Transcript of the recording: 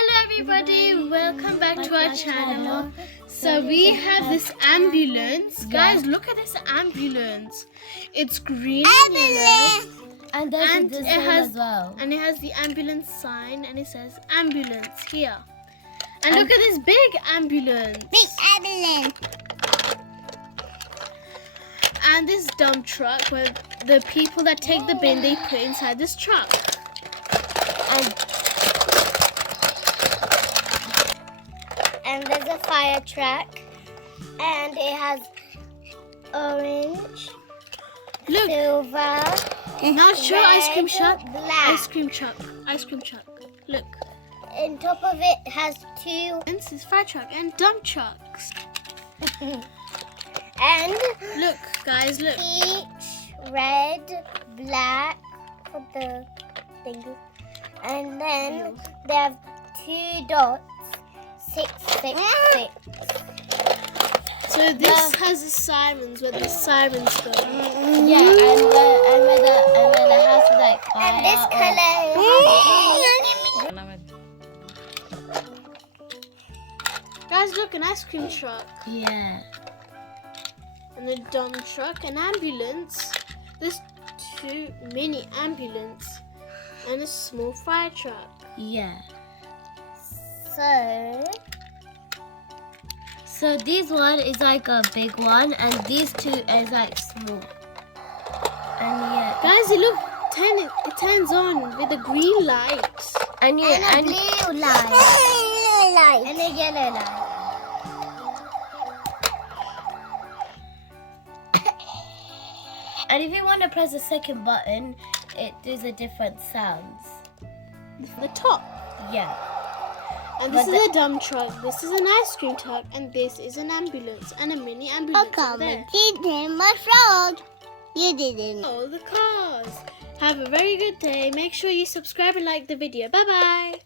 Hello everybody, welcome back to our channel. So we have this ambulance. Guys, look at this ambulance. It's green and yellow. And there's a design as well. And it has the ambulance sign and it says ambulance here. And look at this big ambulance. Big ambulance. And this dump truck where the people that take the bin, they put inside this truck. And there's a fire truck, and it has orange, Look, silver, now show ice cream truck. black. Ice cream truck. Ice cream truck. Look. On top of it has two. This is fire truck and dump trucks. And Look, guys, look. peach, red, black for the thing. And then they have two dots. 6, 6, 6. So this has the sirens where the sirens go. Yeah, and where the house is like fire. And this color. Guys, look, an ice cream truck. Yeah. And a dump truck, an ambulance. There's two mini ambulance and a small fire truck. Yeah. So this one is like a big one, and these two is like small. And yeah, Guys, it turns on with a green light. and a blue light, and a yellow light. And if you want to press the second button, it does a different sounds. The top. Yeah. And this is a dump truck, this is an ice cream truck, and this is an ambulance and a mini ambulance up there. My frog. You didn't. All the cars. Have a very good day. Make sure you subscribe and like the video. Bye bye.